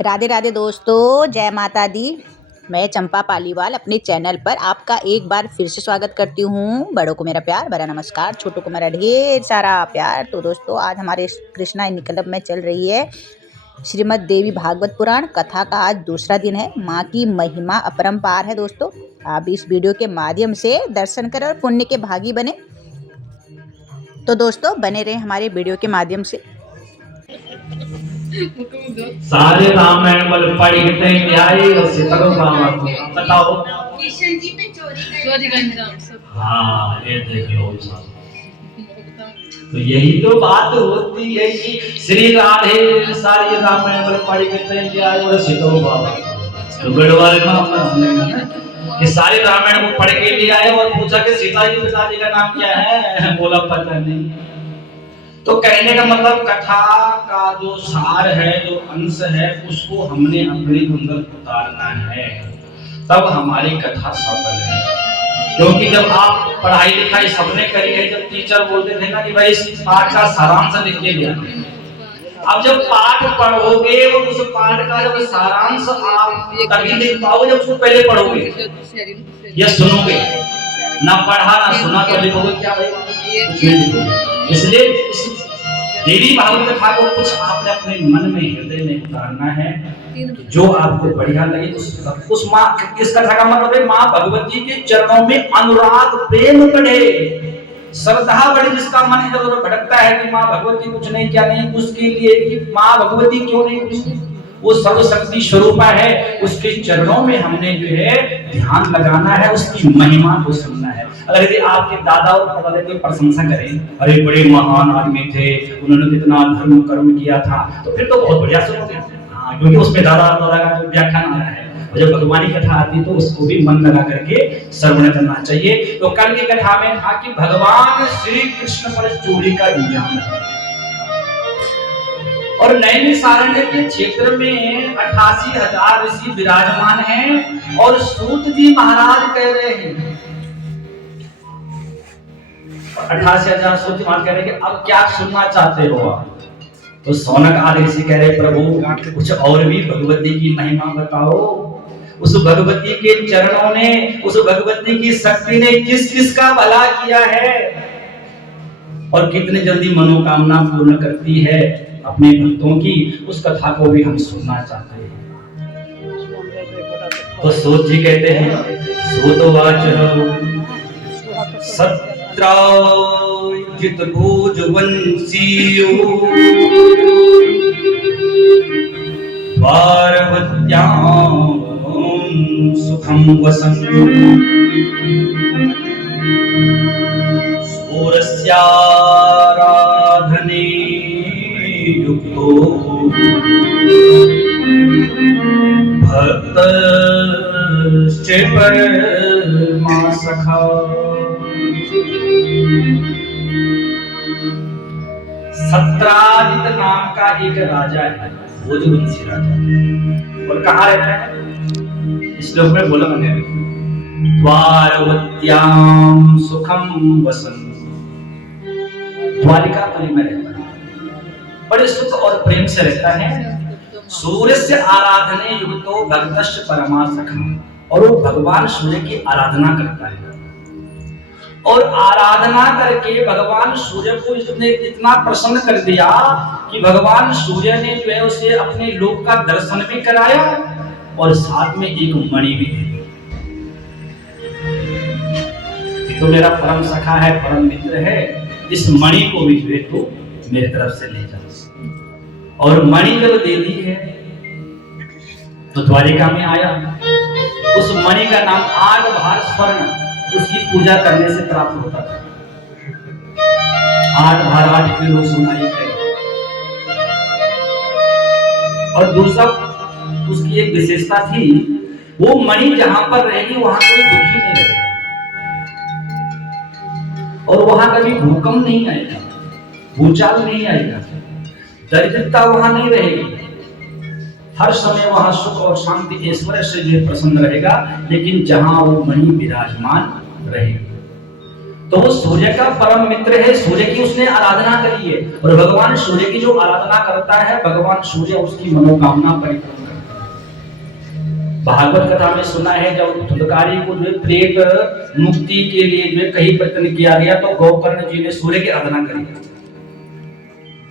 राधे राधे दोस्तों, जय माता दी। मैं चंपा पालीवाल अपने चैनल पर आपका एक बार फिर से स्वागत करती हूँ। बड़ों को मेरा प्यार, बड़ा नमस्कार, छोटों को मेरा ढेर सारा प्यार। तो दोस्तों, आज हमारे कृष्णा इन क्लब में चल रही है श्रीमद् देवी भागवत पुराण कथा का। आज दूसरा दिन है। माँ की महिमा अपरंपार है दोस्तों। आप इस वीडियो के माध्यम से दर्शन करें और पुण्य के भागी बने। तो दोस्तों, बने रहे हमारे वीडियो के माध्यम से। सारे रामायण बल पढ़ी न्याय और सीताराम बाबा को बताओ। किशन जी पे चोरी का इंतजाम सब। हाँ, ये देखिए तो यही तो बात होती है कि श्री राधे सारी रामायण बल पढ़ी न्याय और सीताराम बाबा तो गढ़वाल का हमने ना कि सारे रामायण को पढ़ के लिए आए और पूछा कि सीता जी पिताजी का नाम क्या है, बोला पता नहीं। तो कहने का मतलब कथा का जो सार है, जो अंश है, उसको हमने अपने अंदर उतारना है, तब हमारी कथा सफल है। क्योंकि जब आप पढ़ाई लिखाई सबने करी है, जब टीचर बोलते थे ना कि भाई इस पाठ का सारांश लिख के लिया, अब जब पाठ पढ़ोगे और उस पाठ का जब सारांश आप तभी लिख पाओगे जब उसको पहले पढ़ोगे या सुनोगे। ना पढ़ा ना सुना तो लिखोगे क्या भाई? कुछ नहीं लिखोगे। इसलिए इस देवी भागवत कथा को कुछ आपने अपने मन में, हृदय में उतारना है, जो आपको बढ़िया लगे उस माँ। इस कथा का मतलब है माँ भगवती के चरणों में अनुराग प्रेम बढ़े, श्रद्धा बढ़े। जिसका मन इधर उधर भटकता है कि माँ भगवती कुछ नहीं क्या नहीं, उसके लिए कि माँ भगवती क्यों नहीं कुछ, वो सर्वशक्ति स्वरूपा है, उसके चरणों में हमने जो है ध्यान लगाना है, उसकी महिमा को सुनना है। अगर यदि आपके दादा और परदादा की प्रशंसा करें, अरे बड़े महान आदमी थे, उन्होंने कितना धर्म कर्म किया था, तो फिर तो बहुत बढ़िया सुनोगे। हाँ, क्योंकि उसमें दादा और दादा का जो व्याख्यान आया है, और जब भगवान की कथा आती तो उसको भी मन लगा करके श्रवण करना चाहिए। तो कल की कथा में था कि भगवान श्री कृष्ण पर चोरी का इल्जाम है और नैमिषारण्य के क्षेत्र में 88,000 ऋषि विराजमान हैं और सूत जी महाराज कह रहे हैं, 88,000 सूत जी महाराज कह रहे हैं कि अब क्या सुनना चाहते हो आप? तो सौनक आदि ऋषि कह रहे प्रभु कुछ और भी भगवती की महिमा बताओ। उस भगवती के चरणों ने, उस भगवती की शक्ति ने किस किस का भला किया है और कितने जल्दी मनोकामना पूर्ण करती है अपने भक्तों की, उस कथा को भी हम सुनना चाहते हैं। तो सूत जी कहते हैं, सूतवाच सत्राजित भुजवंशियो पार्वत्यां सुखं वसन् सूरस्याराधने युक्तो भक्तश्च परमा सखा। सत्राजित नाम का एक राजा है, भोजवंशी राजा, और कहाँ रहता है? इस श्लोक में बोला मैंने, द्वारवत्यां सुखं वसन्, द्वारिकापुरी में रहता है, बड़े सुख और प्रेम से रहता है। सूर्य से आराधने युक्तो भक्तश्च परमा सखा, और वो भगवान सूर्य की आराधना करता है, और आराधना करके भगवान सूर्य को इसने इतना प्रसन्न कर दिया कि भगवान सूर्य ने जो है उसे अपने लोक का दर्शन भी कराया और साथ में एक मणि भी दी। तो मेरा परम सखा है, परम मित्र है, इस मणि को भी जो है तो मेरे तरफ से ले जा। और मणि जब दे दी है तो द्वारिका में आया। उस मणि का नाम 8 भार स्वर्ण, उसकी पूजा करने से प्राप्त होता था। 8 भार 8 किलो सोना ये है। और दूसरा उसकी एक विशेषता थी, वो मणि जहां पर रहेगी वहां कोई दुखी नहीं रहेगा और वहां कभी भूकंप नहीं आएगा, भूचाल नहीं आएगा, दरिद्रता वहां नहीं रहेगी। हर समय वहां सुख और शांति ऐश्वर्य से जो प्रसन्न रहेगा, लेकिन जहां वो मणि विराजमान रहेगी। तो वो सूर्य का परम मित्र है, सूर्य की उसने आराधना करी है और भगवान सूर्य की जो आराधना करता है, भगवान सूर्य उसकी मनोकामना परिपूर्ण करता है। भागवत कथा में सुना है जब धुंधकारी को जो है प्रेत मुक्ति के लिए जो है कहीं प्रयत्न किया गया तो गोकर्ण जी ने सूर्य की आराधना करी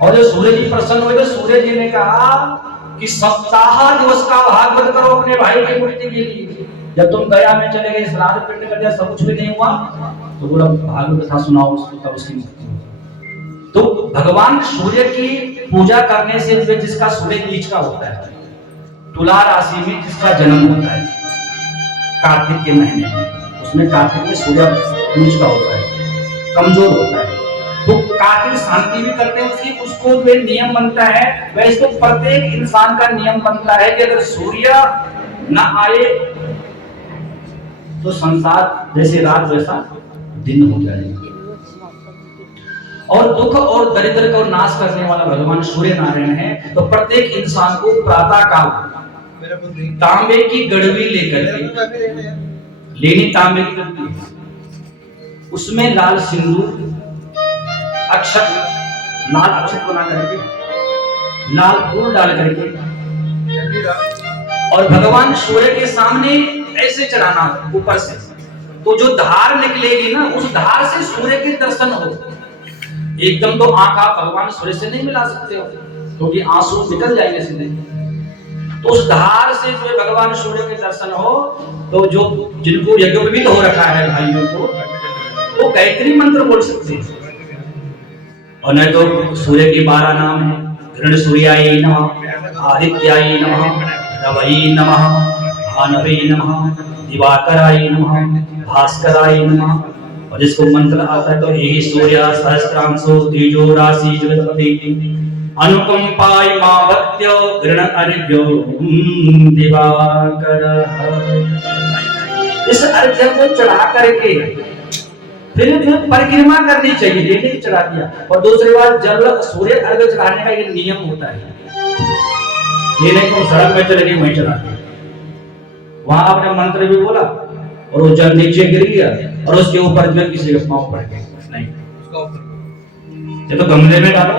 और जब सूर्य जी प्रसन्न हुए तो सूर्य जी ने कहा कि सप्ताह दिवस का भागवत करो अपने भाई की मूर्ति के लिए। जब तुम गया में चले गए श्राद्ध पिंड कर दिया सब कुछ भी नहीं हुआ तो बोला भागवत कथा सुनाओ उसको तब उसकी मुक्ति हुई। तो भगवान सूर्य की पूजा करने से जिसका सूर्य नीच का होता है तुला राशि में जिसका जन्म होता है कार्तिक के महीने में उसमें कार्तिक में सूर्य नीच का होता है कमजोर होता है तो कार्तिक शांति भी करते हैं उसकी उसको जो नियम बनता है वैसे तो प्रत्येक इंसान का नियम बनता है कि अगर सूर्य न आए तो संसार जैसे रात वैसा दिन हो जाएगा। और दुख और दरिद्र को नाश करने वाला भगवान सूर्य नारायण है तो प्रत्येक इंसान को प्रातः काल तांबे की गड़वी लेकर के लेनी तांबे की गड़वी उसमें लाल सिंदूर अक्षत लाल अक्षत बना करके लाल फूल डाल करके और भगवान सूर्य के सामने ऐसे चढ़ाना ऊपर से तो जो धार निकलेगी ना उस धार से सूर्य के दर्शन हो। एकदम तो आंख आप भगवान सूर्य से नहीं मिला सकते हो क्योंकि आंसू निकल जाएंगे सीधे तो उस धार से जो भगवान सूर्य के दर्शन हो तो जो जिनको यज्ञोपवीत हो रखा है भाइयों को वो गायत्री मंत्र बोल सकते हैं और नहीं तो सूर्य के 12 नाम है गृण सूर्याय नमः आदित्याय नमः रवये नमः भानवे नमः दिवाकराय नमः भास्कराय नमः और जिसको मंत्र आता है तो हे सूर्य सहस्त्रांशो तेजो राशि जगतपति अनुकंपाय मावत्यो गृण अर्घ्यो दिवाकर। इस अर्घ्य को चढ़ा करके फिर जो परिक्रमा करनी चाहिए लेने की चढ़ा दिया और दूसरी बात जब सूर्य अर्घ्य चढ़ाने का ये नियम होता है ये नहीं तो सड़क में चले गए वहीं चढ़ा दिया वहां आपने मंत्र भी बोला और वो जल नीचे गिर गया और उसके ऊपर जो किसी का पांव पड़ गया नहीं ये तो गमले में डालो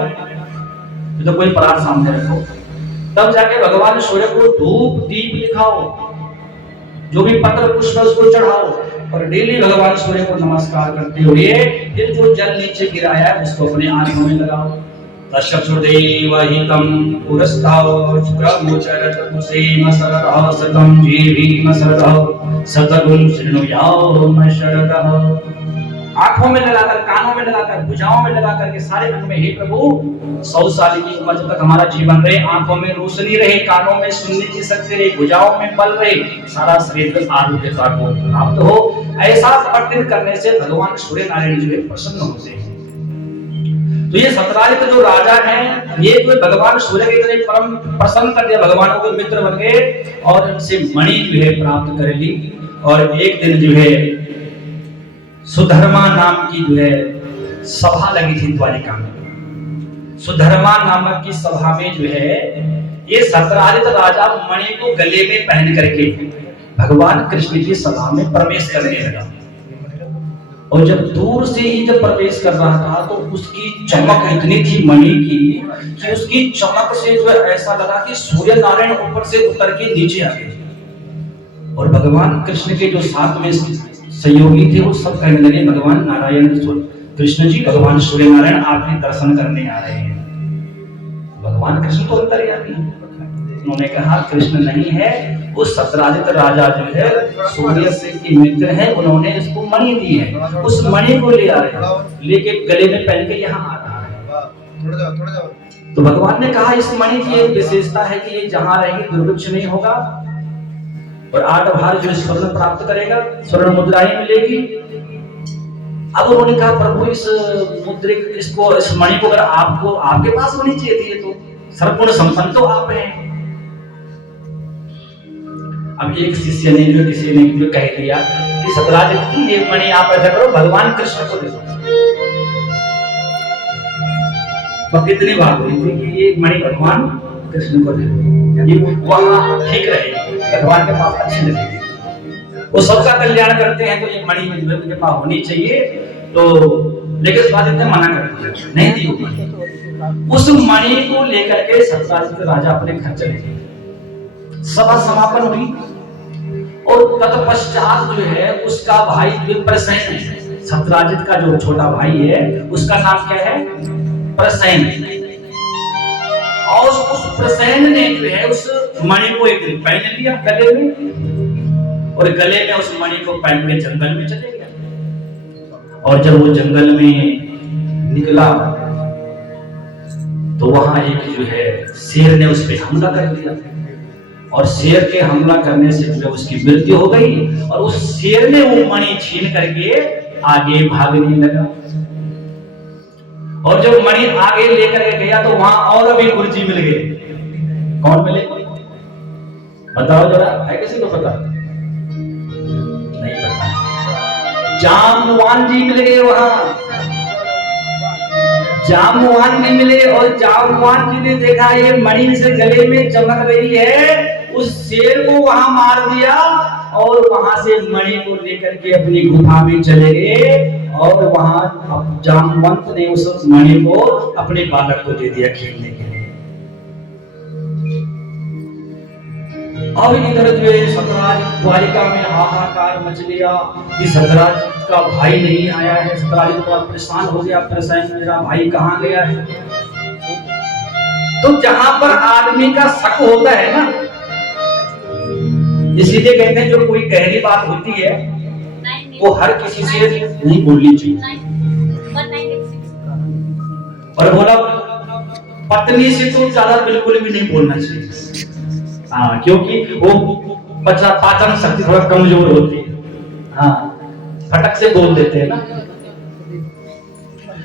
ये तो कोई परात सामने रखो तब जाके भगवान सूर्य को धूप दीप दिखाओ जो भी पत्र पुष्प उसको चढ़ाओ और डेली भगवान सूर्य को नमस्कार करते हुए फिर जो जल नीचे गिराया उसको अपने आंखों में लगाओ। तशक्षुदेव हितं पुरस्ताव ब्रह्मचरत कुसेम सरः सतं जीवीम सरः सतगुण शृणुयाओ शरदः। आंखों में लगाकर कानों में लगाकर भुजाओं में लगाकर के सारे अंग में हे प्रभु 100 साल की उम्र तक हमारा जीवन रहे आंखों में रोशनी रहे कानों में सुनने की शक्ति रहे भुजाओं में बल रहे सारा शरीर आरोग्यता को प्राप्त हो। ऐसा प्रतिदिन करने से भगवान सूर्य नारायण जी प्रसन्न होते हैं। तो ये सतराजित जो राजा हैं ये जो भगवान सूर्य के इतने परम प्रसन्न कर दिया भगवानों के मित्र बन गए और इनसे मणि जो है प्राप्त कर ली। और एक दिन जो है सुधर्मा नाम की जो है सभा लगी थी द्वारिका में। सुधर्मा नामक की सभा में जो है ये सतराजित राजा मणि को गले में पहन करके भगवान कृष्ण की सभा में प्रवेश करने लगा। और जब दूर से ही जब प्रवेश कर रहा था तो उसकी चमक इतनी थी मणि की कि उसकी चमक से जो ऐसा लगा कि सूर्य नारायण ऊपर से उतर के नीचे आ गए। और भगवान कृष्ण के जो साथ में सहयोगी थे वो सब कहने लगे भगवान नारायण कृष्ण जी भगवान सूर्य नारायण आपके दर्शन करने आ रहे हैं। भगवान कृष्ण तो अंतर्यामी हैं। उन्होंने कहा कृष्ण नहीं है वो सतराजित राजा जो है सूर्य से के मित्र है उन्होंने इसको मणि दी है उस मणि को ले आ रहे हैं लेके गले में पहन के यहाँ आ रहा है। तो भगवान ने कहा इस मणि की एक विशेषता है कि ये जहाँ रहेगी दुर्भिक्ष नहीं होगा और 8 भार जो स्वर्ण प्राप्त करेगा स्वर्ण मुद्राएं मिलेगी। अब उन्होंने कहा प्रभु इस मुद्रिक इसको इस मणि को अगर आपको आपके पास होनी चाहिए थी तो सर्वगुण संपन्न तो आप हैं। अब एक शिष्य ने जो किसी ने जो कह दिया कि सतराजित की ये मणि आप ऐसा करो भगवान कृष्ण को दे दो। कितनी बात हुई थी कि ये मणि भगवान कृष्ण को दे दो ये वहां ठीक रहेगी भगवान के पास अच्छी लगेगी वो सबका कल्याण करते हैं तो ये मणि उनके पास होनी चाहिए। तो लेकिन सतराजित ने मना कर दिया नहीं दी। उस मणि को लेकर के सतराजित राजा अपने घर चले गए। सभा समापन हुई और तत्पश्चात जो है उसका भाई जो प्रसेन है, सत्यराजित का जो छोटा भाई है उसका नाम क्या है? प्रसेन। और उस प्रसेन ने जो है उस मणि को एक दिन पहन लिया गले में, और गले में उस मणि को पहन के जंगल में चले गया। और जब वो जंगल में निकला तो वहां एक जो है शेर ने उस पर हमला कर दिया, और शेर के हमला करने से जो उसकी मृत्यु हो गई। और उस शेर ने वो मणि छीन करके आगे भागने लगा, और जब मणि आगे लेकर के गया तो वहां और अभी गुरुजी मिल गए। कौन मिले बताओ जरा, है किसी को पता? नहीं पता। जामवान जी मिल गए वहां। जामवान में मिले, और जामवान जी ने देखा ये मणि से गले में चमक रही है, उस शेर को वहां मार दिया, और वहां से मणि को लेकर के अपनी गुफा में चले गए। और वहां जामवंत ने उस मणि को अपने बालक को दे दिया खेलने के लिए। अब इधर जो है सतराज द्वारिका में हाहाकार मच गया कि सतराज का भाई नहीं आया है। सतराज बहुत परेशान हो गया, परेशान, मेरा भाई कहाँ गया है? तो जहां पर आदमी का शक होता है ना, इसीलिए कहते हैं जो कोई गहरी बात होती है वो हर किसी से नहीं बोलनी चाहिए। और बोला पत्नी से तो ज्यादा बिल्कुल भी नहीं बोलना चाहिए। हाँ, क्योंकि वो पाचन शक्ति थोड़ा कमजोर होती है। हाँ, फटक से बोल देते हैं ना,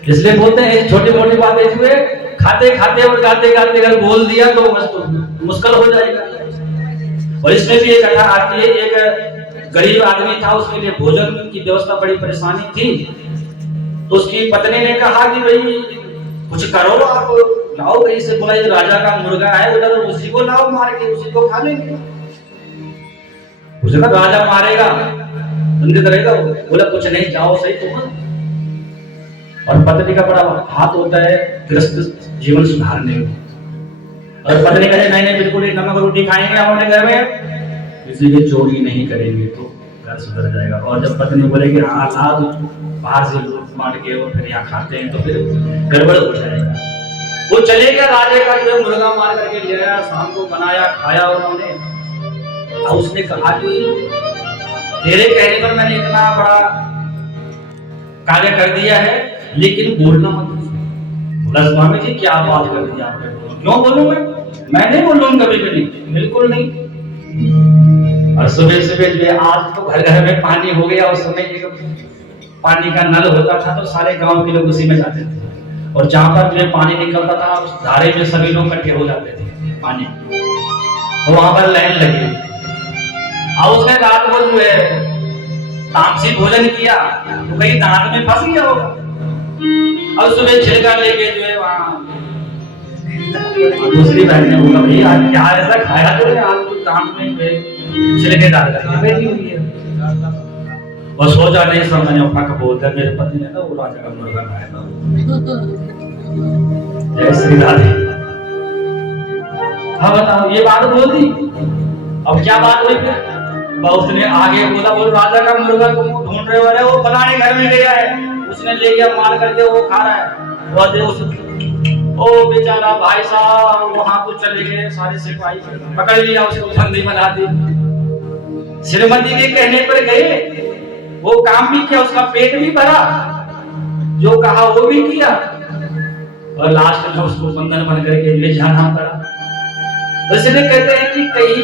इसलिए बोलते हैं छोटी मोटी बातें जो है खाते खाते और गाते गाते अगर बोल दिया तो मुश्किल हो जाएगा। और इसमें भी एक कथा आती है, एक गरीब आदमी था, उसके लिए भोजन की व्यवस्था बड़ी परेशानी थी। तो उसकी पत्नी ने कहा कि भाई कुछ करो, आप लाओ कहीं से। बोला ये राजा का मुर्गा है, उधर उसी को लाओ, मार के उसी को खा लेंगे। उसने कहा राजा मारेगा तुमने करेगा? बोला कुछ नहीं, जाओ सही तुम। और पत्नी का बड़ा हाथ होता है गृहस्थ जीवन सुधारने में। और पत्नी कहे नहीं नहीं बिल्कुल नमक रोटी खाएंगे हम अपने घर में, इसलिए चोरी नहीं करेंगे तो घर सुधर जाएगा। और जब पत्नी बोलेगी हाँ था तो बाहर से लूट मार के और फिर यहाँ खाते हैं तो फिर गड़बड़ हो जाएगा। वो चले गया, राजे का जो मुर्गा मार करके ले आया, शाम को बनाया खाया उन्होंने। और उसने कहा कि तेरे कहने पर मैंने इतना बड़ा कार्य कर दिया है, लेकिन बोलना मत। बोला स्वामी जी क्या बात कर दी आपने? क्यों बोलूं मैं नहीं बोलूंगा कभी भी नहीं, बिल्कुल नहीं। और सुबह सुबह जो आज तो घर घर में पानी हो गया। उस समय एक पानी का नल होता था तो सारे गांव के लोग उसी में जाते थे, और जहां पर जो पानी निकलता था उस धारे में सभी लोग इकट्ठे हो जाते थे पानी, तो वहां पर लाइन लगी। और उसने रात को जो है तामसी भोजन किया तो कहीं दांत में फंस गया होगा। और सुबह छिलका लेके जो है वहां दूसरी बहन ने बोला भैया क्या ऐसा खाया तो आज तो दांत में छिलके डाल करके बैठी हुई है। और सोचा नहीं समझ में फक बोलता मेरे पति ने ना वो राजा का मुर्गा खाया था। जय श्री राधे। हाँ बताओ ये बात बोल दी। अब क्या बात हुई फिर? उसने आगे बोला वो राजा का मुर्गा तुम ढूंढ रहे हो, वो फलाने घर में गया है, उसने ले गया मार करके वो खा रहा है। और उस ओ बेचारा भाई साहब वहां तो चले गए, सारे सिपाही पकड़ लिया, उसको बंदी बना दी। श्रीमती के कहने पर गए, वो काम भी किया, उसका पेट भी भरा, जो कहा वो भी किया, और लास्ट में उसको बंधन बन करके ले जाना पड़ा। तो इसलिए कहते हैं कि कई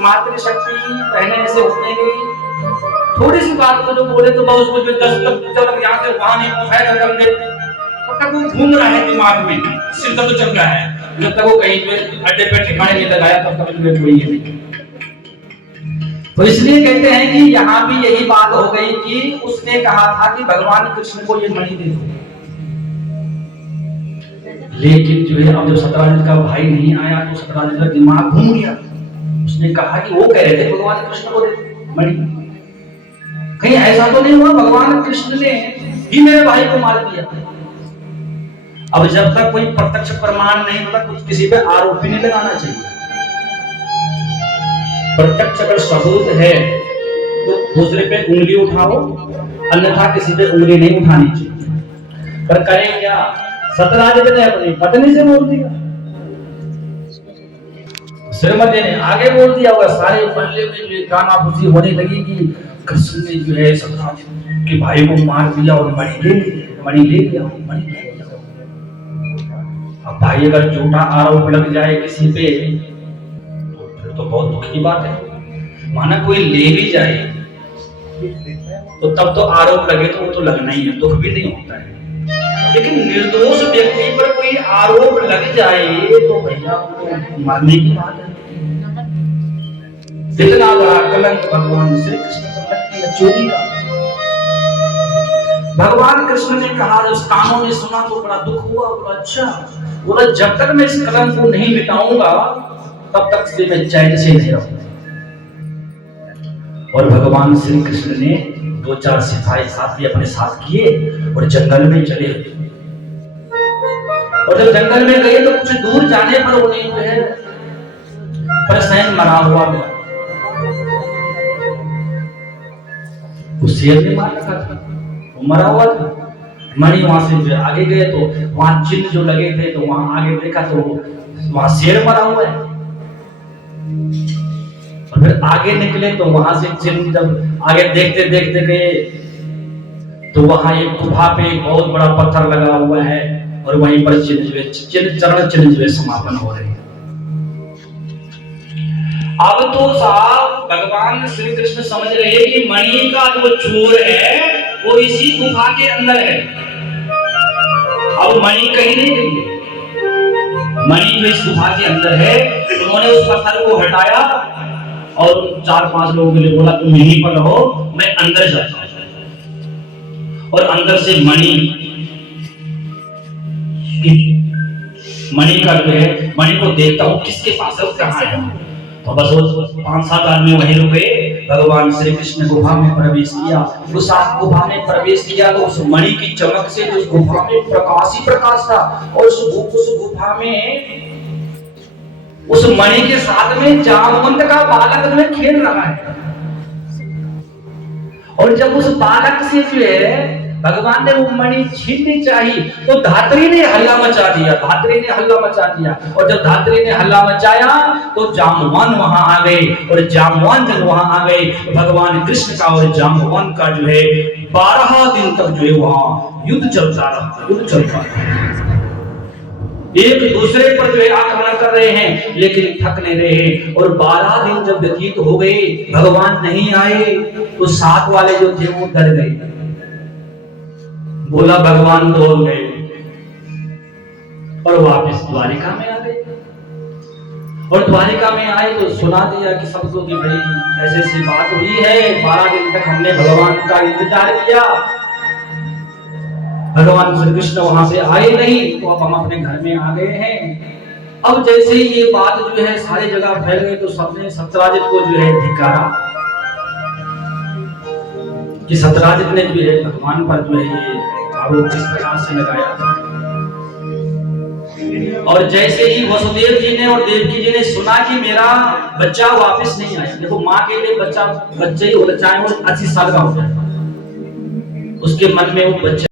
मातृशक्ति बहने ऐसे होते हैं, थोड़ी सी बात को जो बोले तो उसको जो 10 तक यहाँ से वहां नहीं पहुंचाएगा, तब तक वो घूम रहा है दिमाग में, सिर तो चल रहा है, जब तक वो कहीं पे अड्डे पे ठिकाने नहीं लगाया तब तक तुम्हें कोई नहीं। तो इसलिए कहते हैं कि यहाँ भी यही बात हो गई कि उसने कहा था कि भगवान कृष्ण को ये मणि दे दो, लेकिन जो है अब जब सत्यराजित का भाई नहीं आया तो सत्यराजित का दिमाग घूम गया। उसने कहा कि वो कह रहे थे भगवान कृष्ण को दे मणि, कहीं ऐसा तो नहीं हुआ भगवान कृष्ण ने ही मेरे भाई को मार दिया। अब जब तक कोई प्रत्यक्ष प्रमाण नहीं होता कुछ किसी पे आरोप भी नहीं लगाना चाहिए। प्रत्यक्ष अगर सबूत है दूसरे पे उंगली उठाओ, अन्यथा किसी पे उंगली नहीं उठानी चाहिए। पर करें क्या, सतराजित ने अपनी पत्नी से बोल दिया, श्रीमती ने आगे बोल दिया, और सारे महल्ले में जो कानाफूसी होने लगी कि कृष्ण ने जो है सतराजित के भाई को मार दिया और मणि ले लिया। अब भाई अगर झूठा आरोप लग जाए किसी पे तो फिर तो बहुत दुख की बात है। माना कोई ले भी जाए तो तब तो आरोप लगे तो वो तो लगना ही है, दुख भी नहीं होता है। लेकिन निर्दोष व्यक्ति पर कोई आरोप लग जाए तो भैया तो मरने की बात है। इतना बड़ा कलंक भगवान श्री कृष्ण पर लग गया, चोरी का। भगवान कृष्ण ने कहा, जब कानों ने सुना तो बड़ा दुख हुआ। बोला अच्छा, बोला जब तक मैं इस कलंक को नहीं मिटाऊंगा तब तक से मैं चैन से नहीं रहूंगा। और भगवान श्री कृष्ण ने 2-4 सिपाही साथी अपने साथ किए और जंगल में चले। और जब जंगल में गए तो कुछ दूर जाने पर उन्हें जो है प्रसन्न मरा हुआ मिला। उस शेर ने मार रखा था, वो मरा हुआ था। मणि वहां से जो आगे गए तो वहां चिन्ह जो लगे थे, तो वहां आगे देखा तो वहां शेर मरा हुआ है। और फिर आगे निकले तो वहां से चिन्ह जब आगे देखते देखते गए तो वहां एक गुफा पे एक बहुत बड़ा पत्थर लगा हुआ है और वहीं पर चरण चिन्ह जो समापन हो रहे हैं। अब तो साहब भगवान श्री कृष्ण समझ रहे हैं कि मणि का जो चोर है वो इसी गुफा के अंदर है। अब मणि कहीं नहीं गई, मणि जो इस गुफा के अंदर है। उन्होंने उस पत्थर को हटाया और 4-5 लोगों के लिए बोला तुम यहीं पर रहो, मैं अंदर जाता हूं। और अंदर से मणि का जो है, मणि को देखता हूं किसके पास है, वो कहां है। तो बस 5-7 आदमी वहीं रुके। भगवान श्री कृष्ण गुफा में प्रवेश किया। उस गुफा में प्रवेश किया तो उस मणि की चमक से उस गुफा में प्रकाश ही प्रकाश था। और उस गुफा में उस मणि के साथ में जामवंत का बालक में खेल रहा है। और जब उस बालक से जो है भगवान ने वो मणि छीननी चाहिए तो धात्री ने हल्ला मचा दिया। और जब धात्री ने हल्ला मचाया तो जामवान वहां आ गए। और जामवान जब वहां आ गए तो भगवान कृष्ण का और जामवान का जो है 12 दिन तक जो है वहां युद्ध चलता रहा। एक दूसरे पर जो है आक्रमण कर रहे हैं लेकिन थक नहीं रहे। और 12 दिन जब व्यतीत हो गए, भगवान नहीं आए तो 7 वाले जो थे वो डर गए। बोला भगवान तो हो गए, और वापस द्वारिका में आ गए। और द्वारिका में आए तो सुना दिया कि सबको कि भाई ऐसे ऐसी बात हुई है, 12 दिन तक हमने भगवान का इंतजार किया, भगवान श्री कृष्ण वहां से आए नहीं, तो अब हम अपने घर में आ गए हैं। अब जैसे ही ये बात जो है सारी जगह फैल गई तो सबने सत्यराजित को जो है धिक्कारा कि सत्यराजित ने जो है भगवान पर जो है ये आरोप किस प्रकार से लगाया। और जैसे ही वसुदेव जी ने और देवकी जी ने सुना कि मेरा बच्चा वापस नहीं आया, देखो माँ के लिए बच्चे ही होना चाहे वो 80 साल का हो जाए, उसके मन में वो बच्चा